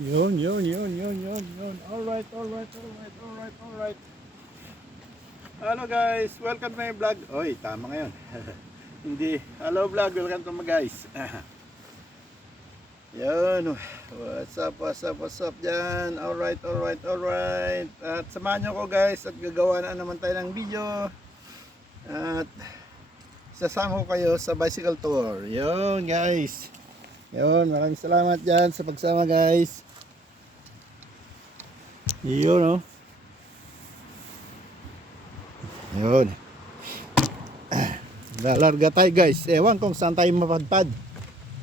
Yun. Alright. Hello guys, welcome to my vlog. Oy, tama ngayon. Hindi, hello vlog, welcome to my guys. Yun, what's up dyan. Alright. At samahan nyo ko guys at gagawa na naman tayo ng video. At sasama ko kayo sa bicycle tour. Yun guys. Yun, maraming salamat dyan sa pagsama guys. Yun oh. Yun. Lalarga tayo guys. Ewan kung saan tayo mapadpad.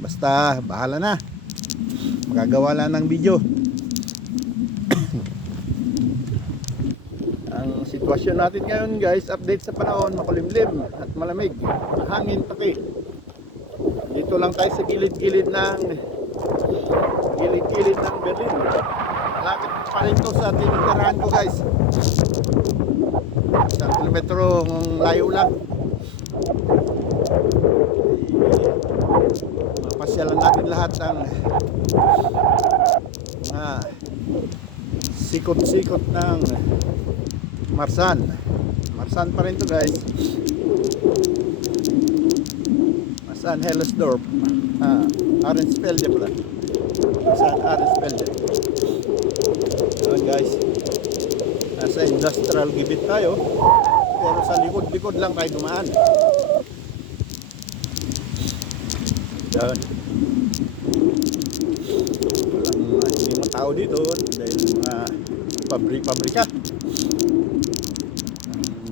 Basta bahala na. Magagawa lang ng video. Ang sitwasyon natin ngayon guys, update sa panahon, makulimlim at malamig. Hangin pati. Dito lang tayo sa gilid-gilid ng Berlin. Lapit pa rin to sa tinitirahan ko guys. 1 kilometro layo lang. Mapasyalan natin lahat ng mga sikot-sikot ng Marsan pa rin to guys. Marsan Hellersdorf, Ahrensfelde pala. Marsan Ahrensfelde. Ayan guys, nasa industrial gibit tayo, pero sa likod lang tayo dumaan. Yan. Hindi mga tao dito dahil mga pabrika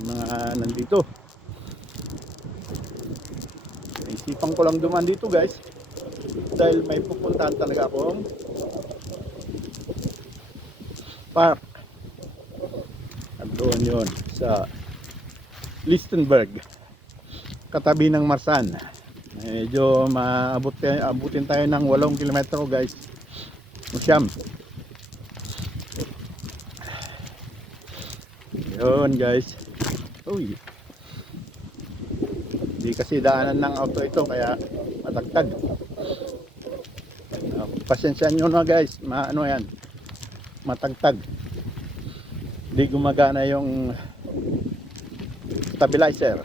mga nandito. Isipan ko lang dumaan dito guys dahil may pupuntahan talaga akong park. At doon yun sa Lichtenberg, katabi ng Marsan. Medyo abutin tayo ng 8 kilometro guys. Musyam. Yun guys. Uy. Hindi kasi daanan ng auto ito kaya matagtag. Pasensya nyo na guys. Ano yan? Matagtag. Hindi gumagana yung stabilizer.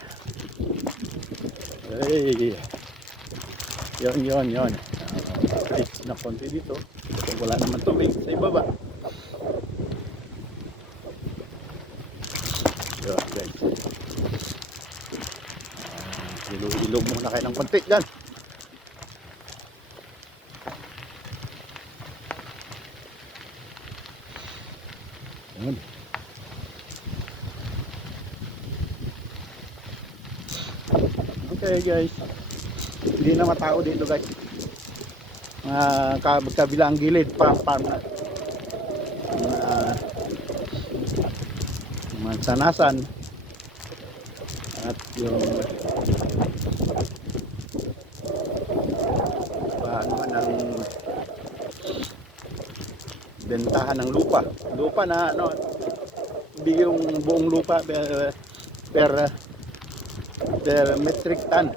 Hey. Yun. Ice na konti dito. Wala naman tubig sa ibaba. Yun guys. Ilog muna kayo ng konti dyan. Yun. Okay guys, hindi na matao dito guys. Kabilang gilid mansanasan at yung ng bentahan ng lupa na ano, hindi yung buong lupa per metric ton.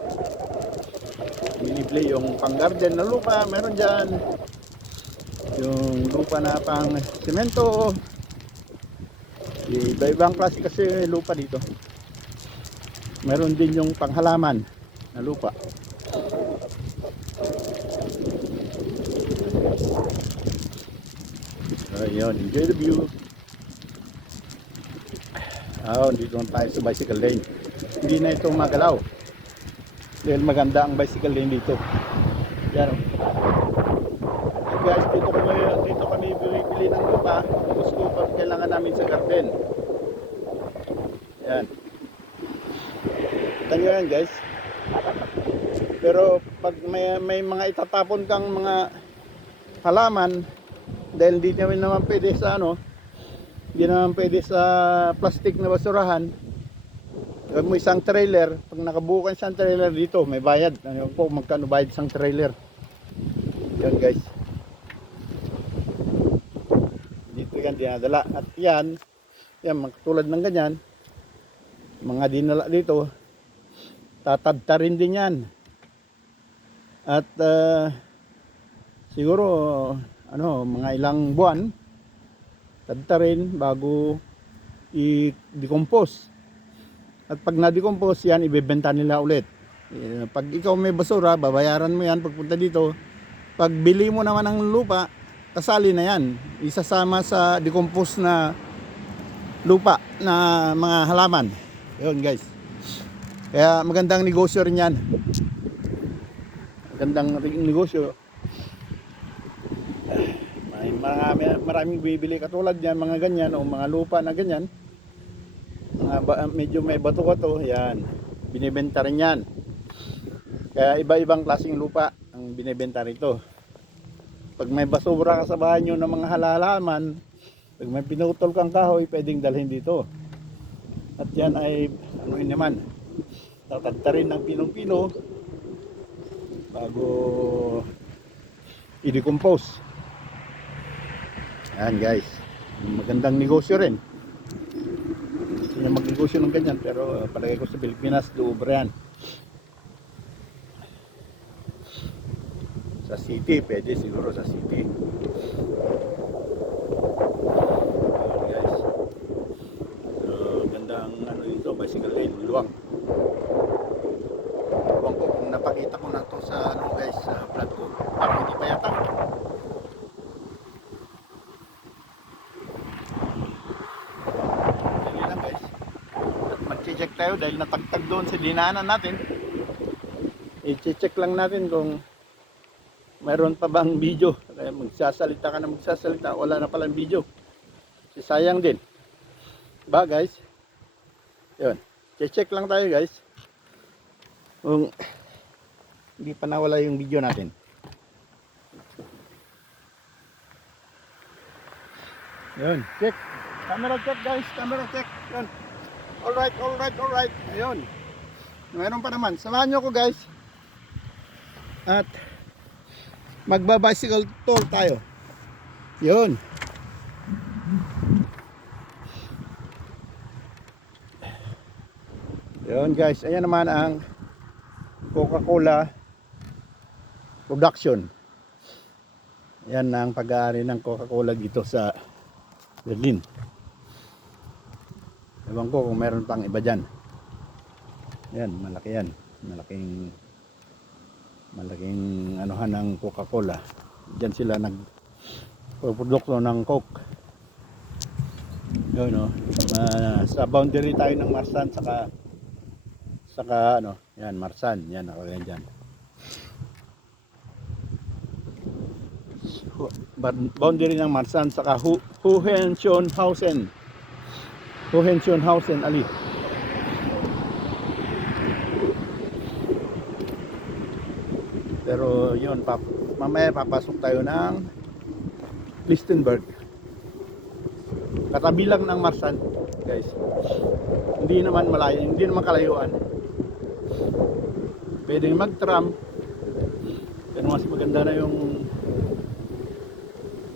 Binibili yung pang garden na lupa, meron dyan yung lupa na pang semento. Iba-ibang klase kasi lupa dito. Meron din yung panghalaman na lupa. Ayun, enjoy the view. Dito tayo sa bicycle lane. Hindi na ito magalaw dahil maganda ang bicycle lane dito. Yan o. Guys, dito kami bibili ng lupa. Tapos pag kailangan namin sa garden. Yan. Kita nyo yan guys. Pero pag may mga itatapon kang mga halaman, dahil hindi naman pwede sa hindi naman pwede sa plastic na basurahan. Gawin mo isang trailer, pag nakabuo ka isang trailer dito, may bayad. Ano po, magkano bayad isang trailer. Yan guys. Dito yan dinadala. At yan tulad ng ganyan, mga dinala dito, tatadtarin din yan. At siguro mga ilang buwan, tadtarin bago i-decompose. At pag na-decompose yan, ibebenta nila ulit. Pag ikaw may basura, babayaran mo yan pagpunta dito. Pag bili mo naman ng lupa, kasali na yan, isasama sa decompose na lupa na mga halaman. Yun guys, kaya magandang negosyo rin yan, magandang negosyo. Maraming bibili katulad yan, mga ganyan o mga lupa na ganyan, medyo may bato-bato, yan binibenta rin yan. Kaya iba-ibang klaseng lupa ang binibenta rito. Pag may basura ka sa bahay nyo ng mga halaman, pag may pinutol kang kahoy, pwedeng dalhin dito. At yan ay naman, tatagtarin ng pinong-pino bago i-decompose. Yan guys, magandang negosyo rin. Gusto niya mag-negosyo ng ganyan, pero palagay ko sa Pilipinas doobra yan. Sa city, pwede siguro sa city. Guys, so gandang ito, bicycle lane, luwang. Luwang ko kung napakita ko na to sa guys, sa vlog ko, parang hindi pa yata. Dali lang guys, at mag-check tayo dahil natagtag doon sa dinaanan natin. I-check lang natin kung mayroon pa bang video. Kaya magsasalita ka na magsasalita, wala na palang video. Si sayang din. Ba guys? Yun. Check lang tayo guys. Kung hindi pa nawala yung video natin. Yun. Check. Camera check guys. Camera check. Yun. Alright. Ayun. Mayroon pa naman. Samahan nyo ko guys. At magba-bicycle tour tayo. Yun. Yun guys, ayan naman ang Coca-Cola production. Yan ang pag-aari ng Coca-Cola dito sa Berlin. Ewan ko kung meron pang iba dyan. Yan, malaki yan. Malaking anuhan ng Coca-Cola. Diyan sila nagproprodukto ng Coke. Yun, no? Sa boundary tayo ng Marsan saka yan Marsan, yan nakalagay diyan. Boundary ng Marsan saka Hohenschönhausen ali. Pero yun, mamaya papasok tayo ng Lichtenberg. Katabi lang ng Marsan, guys. Hindi naman malayo, hindi naman kalayuan. Pwedeng mag-tram. Pero mas maganda na yung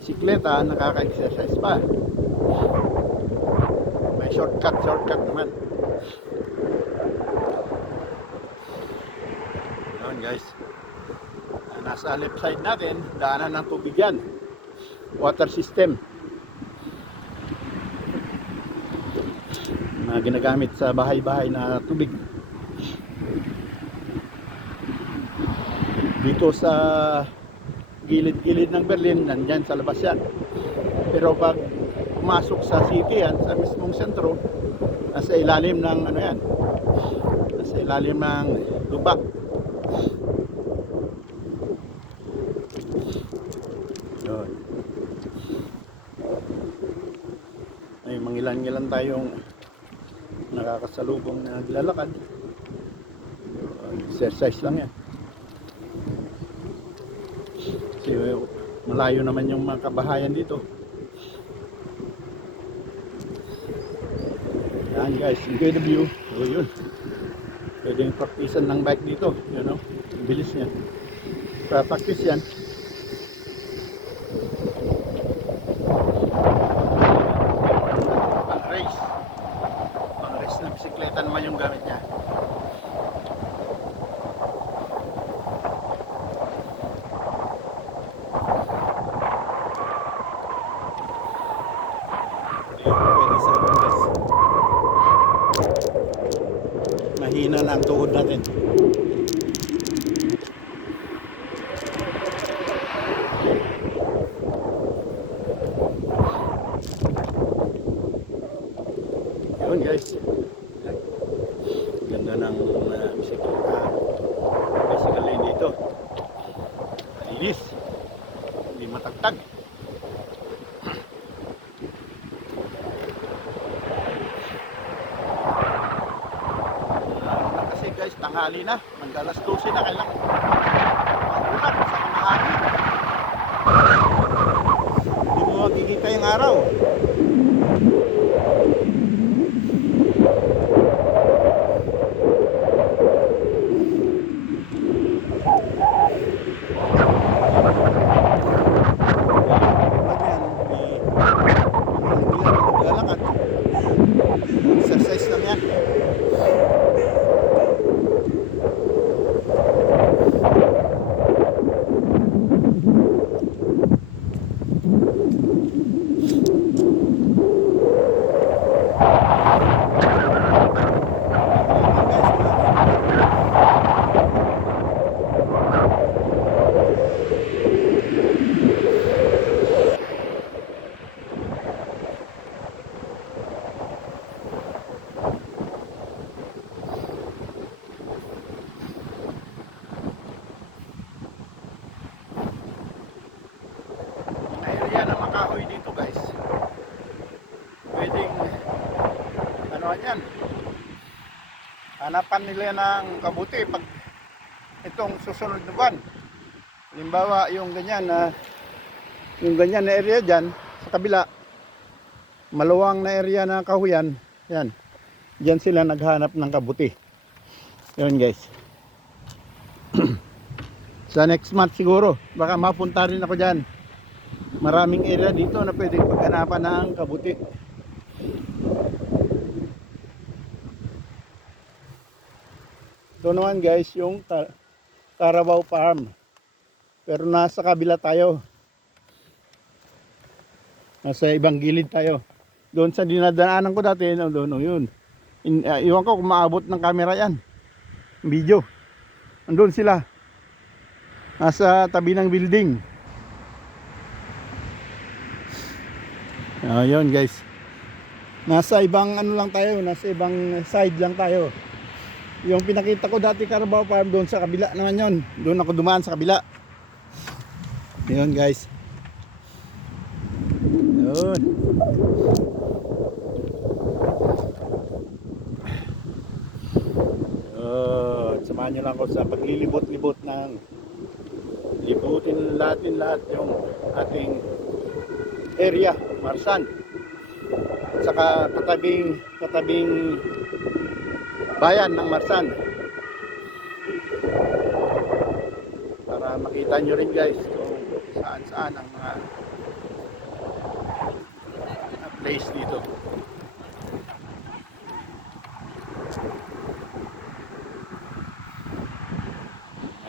bisikleta, nakaka-exercise pa. May shortcut naman. Yun guys. Nasa left side natin, daanan ng tubig yan. Water system. Na ginagamit sa bahay-bahay na tubig. Dito sa gilid-gilid ng Berlin, nandyan sa labas yan. Pero pag pumasok sa city yan, sa mismong sentro, nasa ilalim ng nasa ilalim ng lupa. Yun. Ay, mangilan-ngilan tayong nakakasalubong na naglalakad. Exercise lang yan. Kasi malayo naman yung mga kabahayan dito. Yan guys, enjoy the view. O yun, pwedeng practicean ng bike dito, bilis niya. Practice yan. Pang race na bisikleta naman yung gamit niya. natin. Yun guys, ganda ng bicycle lane dito. Malinis, hindi matagtag. Kasi guys, tanghali na, mag-alas 12 na, kailangan magulat sa kamahali. Hindi mo makikita yung araw. Exercise lang yan. Area na makahoy dito guys, pwedeng ano yan, hanapan nila ng kabuti pag itong susunod na buwan. Halimbawa yung ganyan na area dyan sa kabila, maluwang na area na kahuyan, yan, dyan sila naghanap ng kabuti. Yun guys. Sa next month siguro baka mapunta rin ako dyan. Maraming area dito na pwedeng paghanapan ng kabuti. Ito naman guys yung Carabao Farm, pero nasa kabila tayo, nasa ibang gilid tayo. Doon sa dinadaanan ko dati, doon yun. Iwan ko kung maabot ng camera yan, video. Andun sila, nasa tabi ng building. Ayun guys, nasa ibang ano lang tayo, nasa ibang side lang tayo. Yung pinakita ko dati Carabao Farm, doon sa kabila naman yun. Doon ako dumaan sa kabila. Ayun guys. Ayun. Samahan nyo lang ako sa paglilibot-libot ng libutin natin lahat yung ating area, Marsan, at saka katabing bayan ng Marsan, para makita nyo rin guys kung saan ang mga place dito.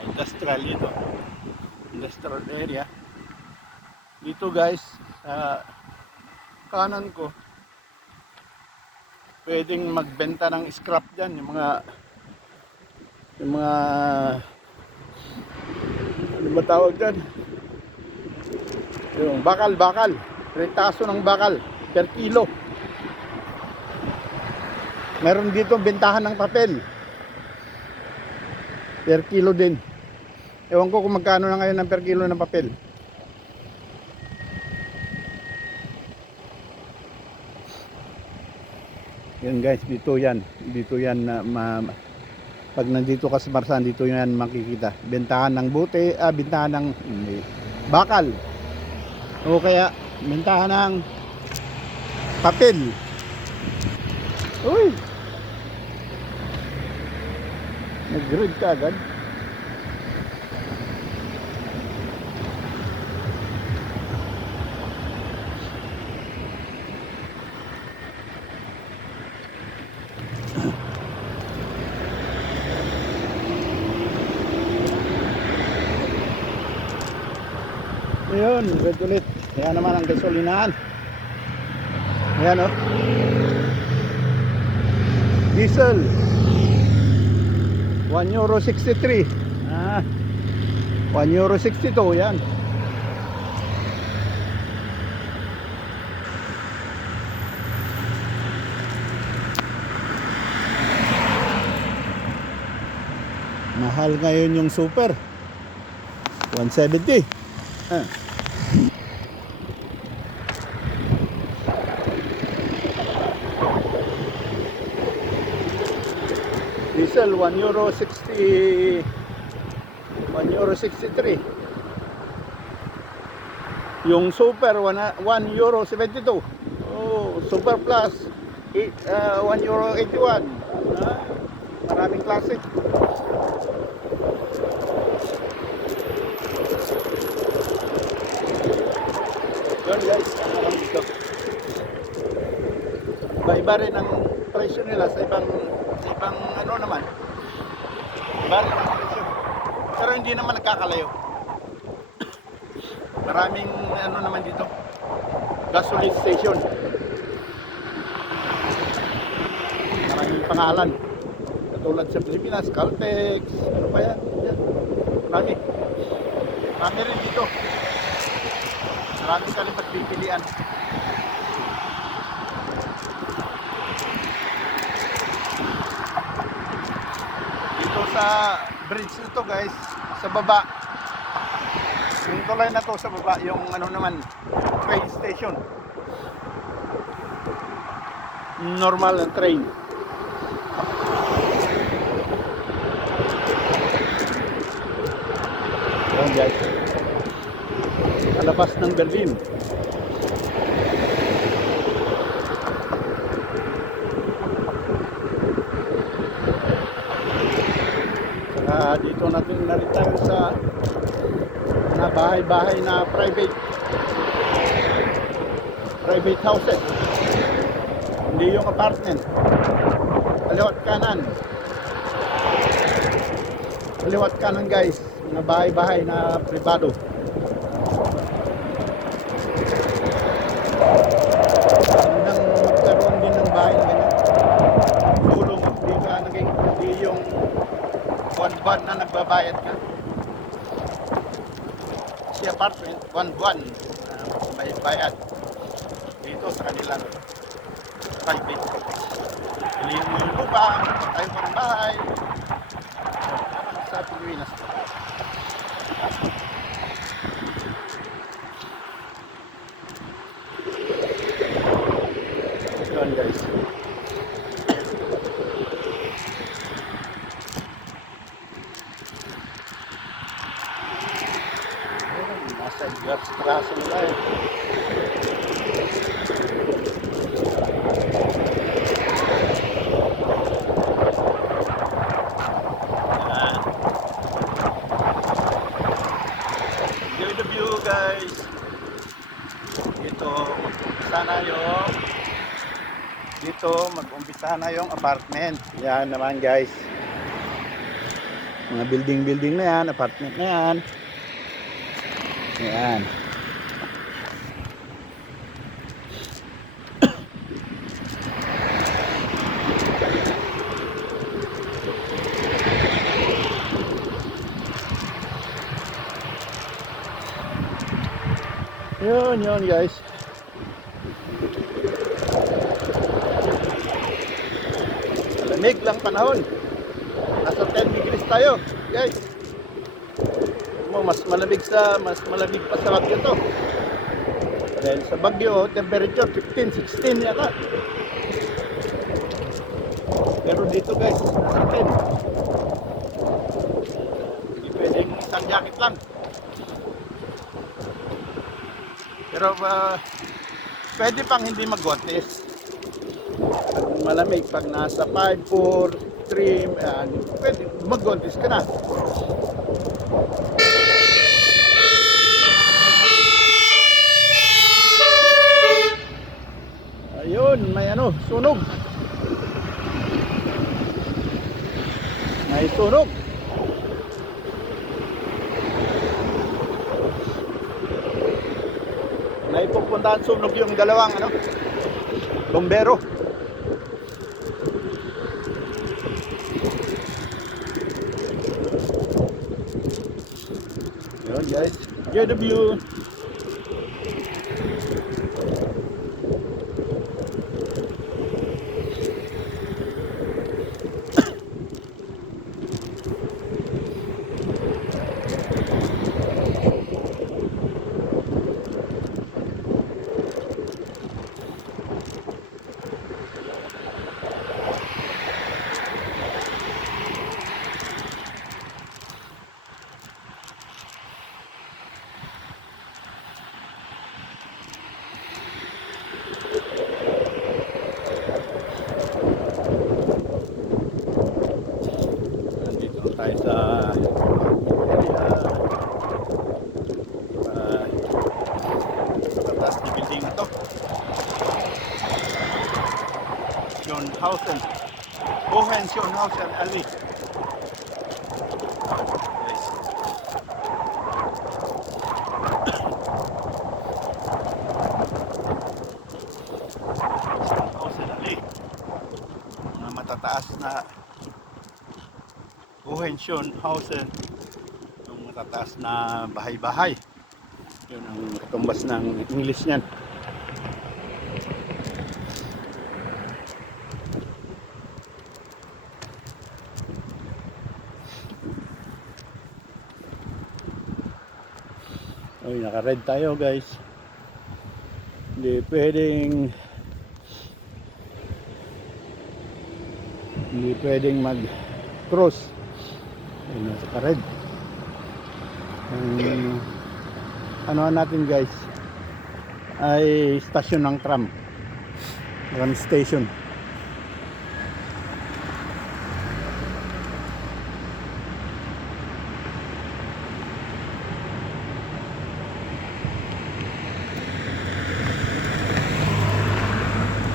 Industrial dito, industrial area dito guys. Kanan ko pwedeng magbenta ng scrap dyan, yung mga ano ba tawag dyan, yung bakal, retaso ng bakal per kilo. Meron dito bentahan ng papel per kilo din. Ewan ko kung magkano na ngayon ng per kilo ng papel. Yan guys, dito yan na pag nandito ka sa Marsan, dito yan makikita. Bentahan ng bote, bentahan ng bakal, o kaya bentahan ng papel. Uy, nag-grid ka agad. Ayun, red ulit. Ayan naman ang gasolinahan. Ayan o. Diesel. €1 63. €1 62 yan. Mahal ngayon yung super. 170. Diesel €1 60, €1 63. Yung super €1 72. Oh, super plus €1 81. Maraming klase. Yun guys, iba-iba rin ang presyo nila sa ibang ano naman. Iba rin ang presyo. Pero hindi naman nagkakalayo. Maraming ano naman dito, gasoline station. Maraming pangalan. Katulad sa Pilipinas, Caltex, ano pa yan? Marami. Marami rin dito. Marami ka rin pagpipilian. Dito sa bridge nito guys, sa baba, yung tulay na to sa baba, yung ano naman, train station. Normal na train. Ayan guys, kalabas ng Berlin. Saka dito natin narin tayo sa na bahay-bahay na private houses, hindi yung apartment. Kaliwat kanan guys, mga bahay-bahay na privado. Magandang magkaroon din ng bahay na ganyan. Tulong, hindi yung buwan-buwan na nagbabayad ka. Kasi apartment, buwan-buwan may bayad. Dito sa kanilang private. Piliin mo yung lupa, tayo pa ng bahay. Sa Pilipinas. Yun guys. Nasa traso nila eh. Enjoy the view guys. Dito mag-umpisa na yung apartment. Yan naman guys. Mga building na yan, apartment na yan. Yan. Yun guys. Malamig lang panahon. Nasa 10 degrees tayo, guys. Mas malamig pa sa Baguio to. Dahil sa Baguio, temperature 15, 16 yata. Pero dito guys, nasa 10. Hindi pwedeng isang jacket lang. Pero pwede pang hindi magwatis. Pag malamig, pag nasa 5, 4, 3, pwede magwatis ka na. Ayun, may sunog. May sunog. Naipupuntahan sunog yung dalawang bombero. guys, enjoy the view. Nandito tayo sa tatas na building na to. Schönhausen. Schönhausen Allee. Guys. Schönhausen Allee. Mga matataas na Schönhausen. Yung matataas na bahay-bahay. Yun ang katumbas ng English niyan. Oy, naka-red tayo guys. Hindi pwedeng mag-cross. Ayun, naka-red. Ano natin guys ay stasyon ng tram station.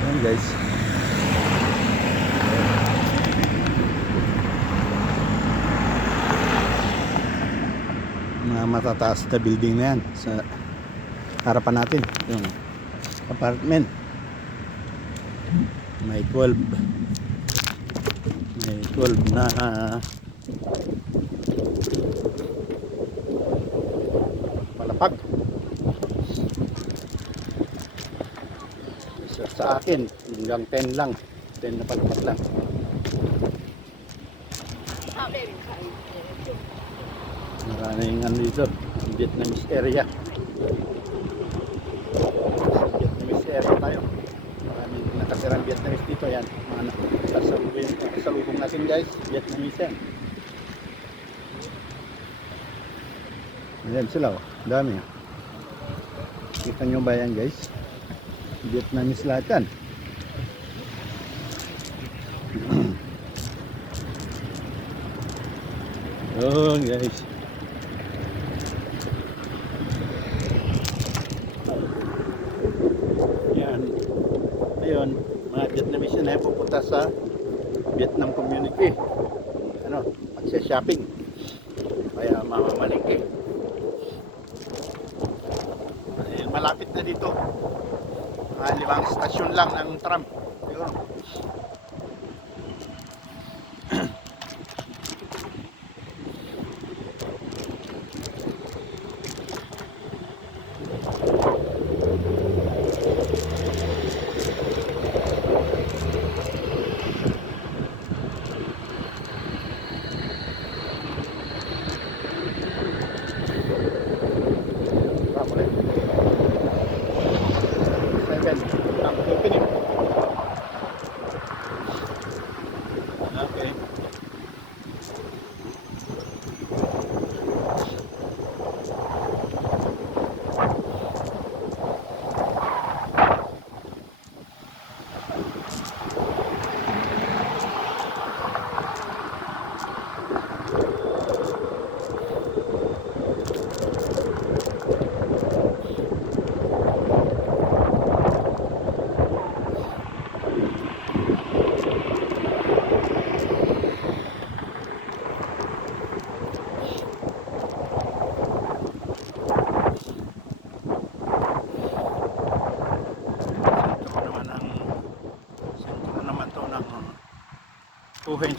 Ayan guys, mga matataas na building na yan sa harapan natin, yung apartment. May 12 na palapag. Sa akin hanggang 10 lang, 10 na palapag lang. Maraming ano dito, Vietnamese area. Vietnamese area tayo. Maraming nakatirang Vietnamese dito. Yan, mga kasalubong natin guys, Vietnamese yan. Ayan sila, oh. Dami. Kita nyo ba yan guys? Vietnamese lahat yan. Yun guys. Yan. Ayun, mga Vietnamese na pupunta sa Vietnam community. Ano, magsha-shopping. Kaya mamamalingke. Ayun, malapit na dito. Mga 5 stasyon lang ng tram. Ayun. Okay.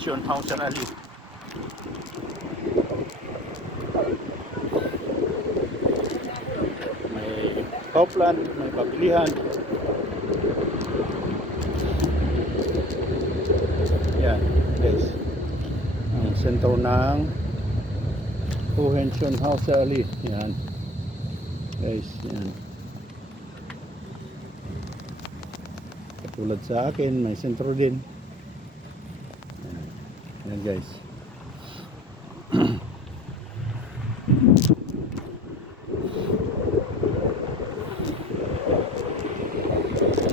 Schönhausen Allee. Kaufland, may pabilihan. Yan guys, ang sentro ng Hohenschönhauser Allee. Yan guys, yan. Katulad sa akin, may sentro din. Yan guys.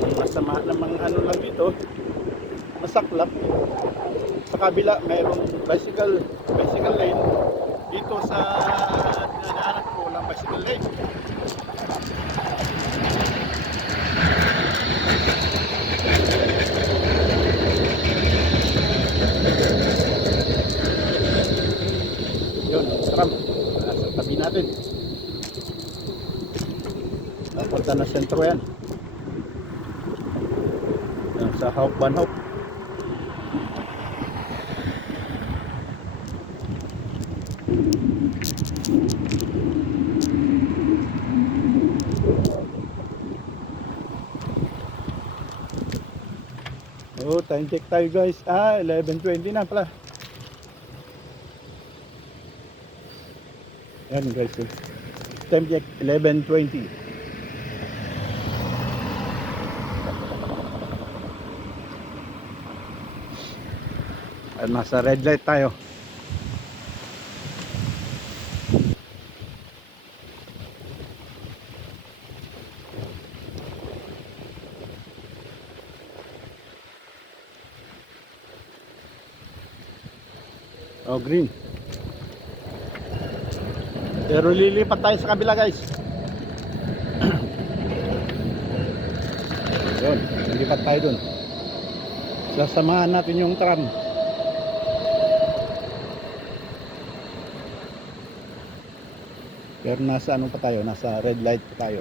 Ang masama namang ano lang dito, masaklap. Sa kabila mayroong bicycle lane. Dito sa dinadaanan ko walang bicycle lane. Yun, tram. Nasa tabi natin. Napunta na sentro yan. Yan, sa Hauptbahnhof. Oh, time check tayo guys. 11:20 na pala. Yan guys. Time check 11:20. At nasa red light tayo. Oh, green. Pero lilipat tayo sa kabila guys. Yun, lilipat tayo dun. Sasamahan natin yung tram. Pero nasa ano pa tayo? Nasa red light pa tayo.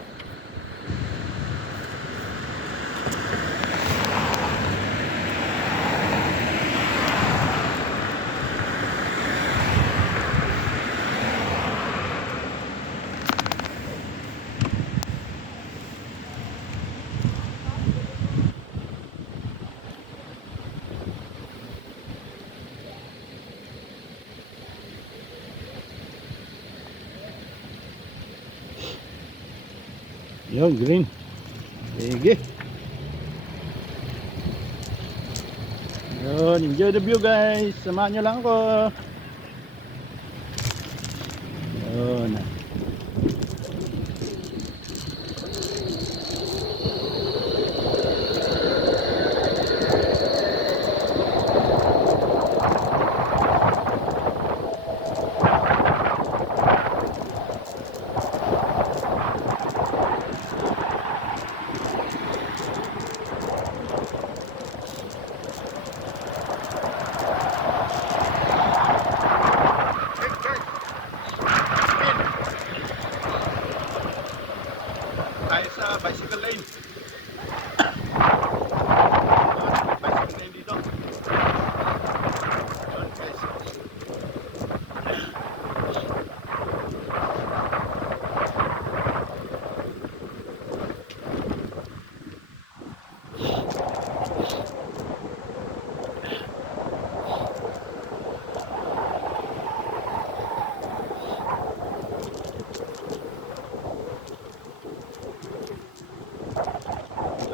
Yun, green. Sige. Yun, enjoy the view guys. Samahan nyo lang ako. Yun. Tayo sa bicycle lane. Bicycle lane dito. Yun guys.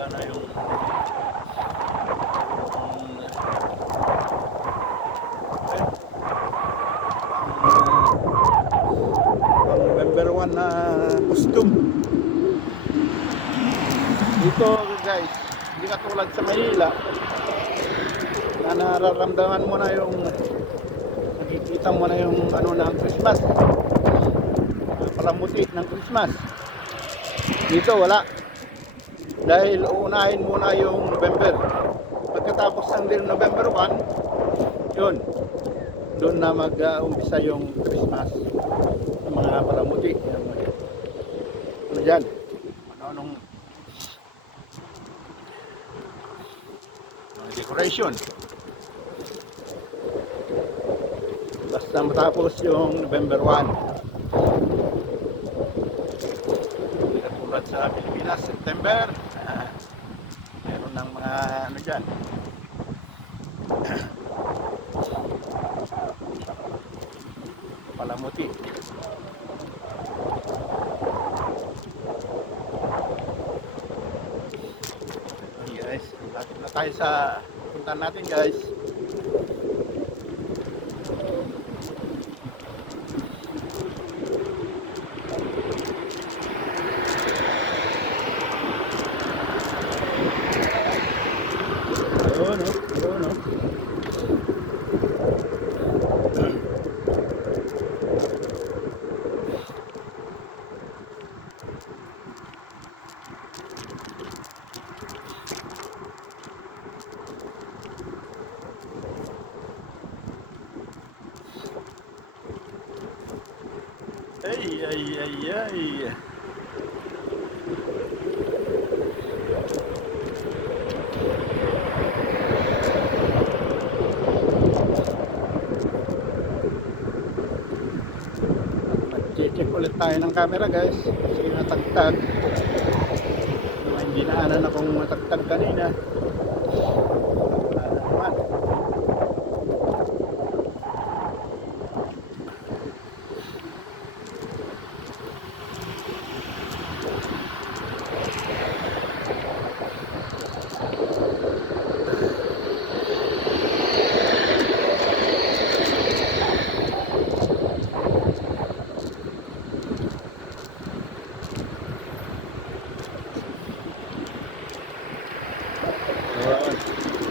Na yung November 1 na costume dito guys, hindi katulad sa Manila na nararamdaman mo na yung nakikita mo na yung ano ng Christmas, palamuti ng Christmas. Dito wala. Dahil uunahin muna yung November. Pagkatapos ng November 1, yun, doon na mag-umpisa yung Christmas. Yung mga palamuti. Ano dyan? Anong decoration. Basta matapos yung November 1. lumipad sa Pilipinas, September. Meron ng mga ano dyan. Palamuti. Okay guys, lapit na tayo sa puntahan natin guys. Ayun, ayun, ay, ay, ay, ay. Check ulit tayo ng camera guys kasi natagtag. May dinaanan akong matagtag kanina. Naman.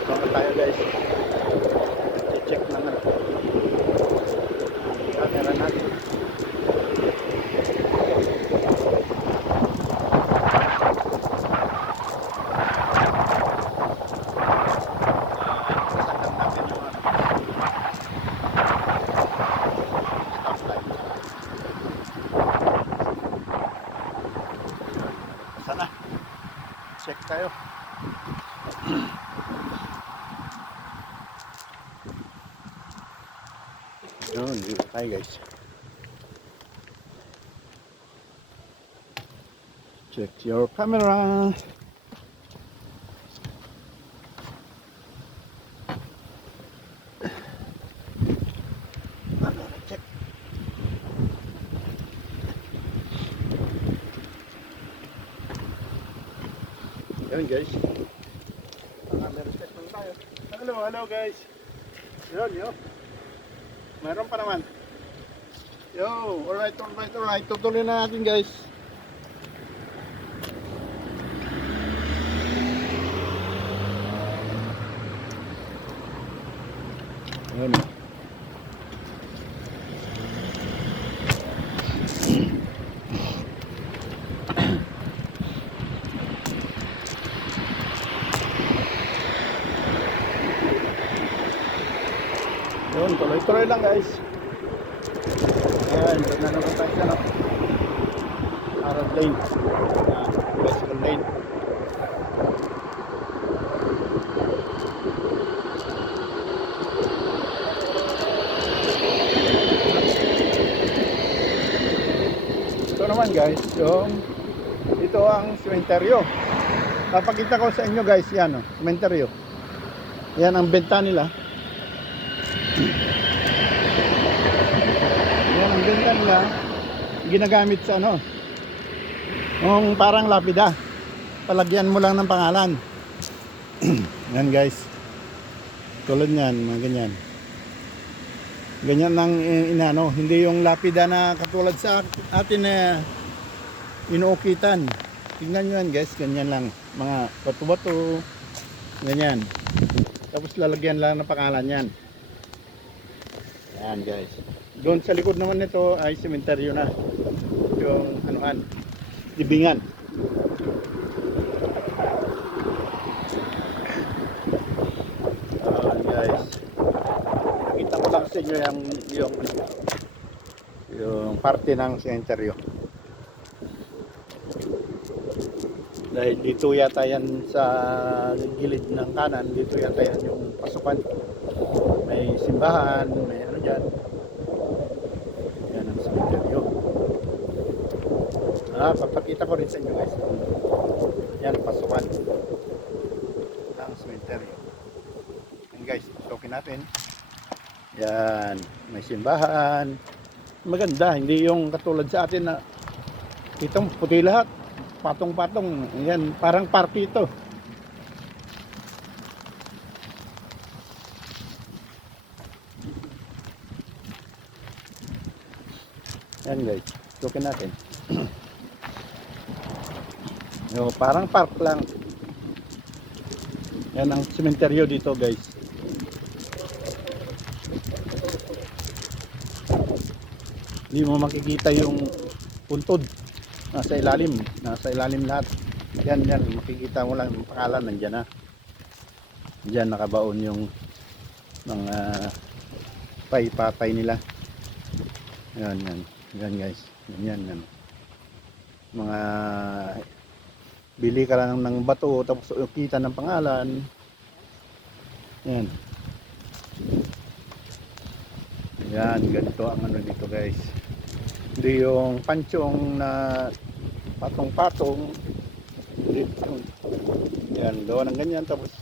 Baka tayo guys. I-check naman camera natin. Sakan natin yung stoplight. Sana check tayo. Yun, dito tayo guys. Check your camera. Check. Yun guys. Camera check lang tayo. Hello guys. Yun. Mayroon pa naman. Yo, alright. Tutuloy na natin guys. Ayun. Yun, tuloy-tuloy lang guys. Ayan, doon na naman tayo sa Arab lane. Bicycle lane. Ito naman guys, ito ang sementeryo. Papakita ko sa inyo guys, yan sementeryo. Yan ang benta nila. Yan ang benta nila, ginagamit sa yung parang lapida, palagyan mo lang ng pangalan. Yan guys, tulad nyan, mga ganyan lang inano, hindi yung lapida na katulad sa atin na inuukitan. Tingnan nyo yan guys, ganyan lang, mga bato-bato, ganyan, tapos lalagyan lang ng pangalan yan. Yan guys. Doon sa likod naman nito ay sementeryo na. Yung libingan. Guys. Nakita ko lang sa inyo yung parte ng sementeryo. Dahil dito yata yan sa gilid ng kanan, dito yata yan yung pasukan. May simbahan, may dyan. Yan ang sementeryo. Papakita ko rin sa inyo guys. Yan ang pasukan ng cemetery. Yan guys, pasukin natin. Yan, may simbahan. Maganda, hindi yung katulad sa atin na itong puti lahat. Patong-patong. Yan, parang party ito. Yan guys, pasukin natin. Yo, parang park lang. Yan ang sementeryo dito guys. Hindi mo makikita yung puntod. Nasa ilalim lahat. Yan, makikita mo lang yung pangalan, nandyan na. Diyan nakabaon yung mga patay nila. Yan guys. Yan. Mga bili ka lang ng bato tapos kita ng pangalan. Yan, ganito ang ano dito guys. Hindi yung pansyong na patong-patong. Yan, gawa ng ganyan tapos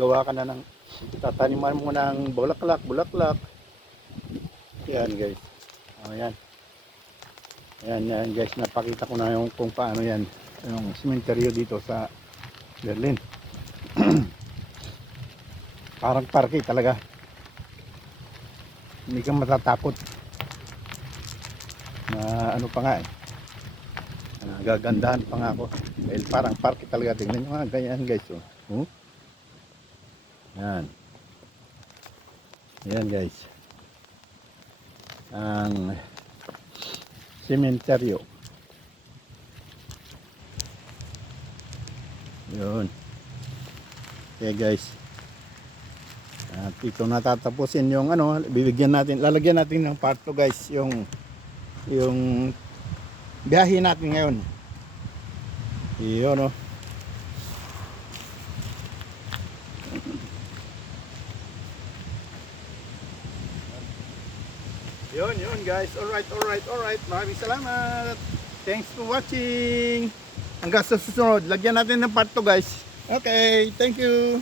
gawa ka na ng tataniman mo ng bulaklak. Yan guys. Yan guys, napakita ko na yung kung paano yan yung sementeryo dito sa Berlin. Parang parke talaga, hindi ka matatakot na ano pa nga gagandahan pa nga ako dahil parang parke talaga. Tingnan nyo nga, ganyan guys. Yan guys ang sementeryo. Yun. Okay guys, at ito natatapusin yung ano, lalagyan natin ng part 2 guys, yung biyahe natin ngayon. Yun Yun guys. Alright. Maraming salamat. Thanks for watching. Hanggang sa susunod, lagyan natin ng part 2 guys. Okay, thank you.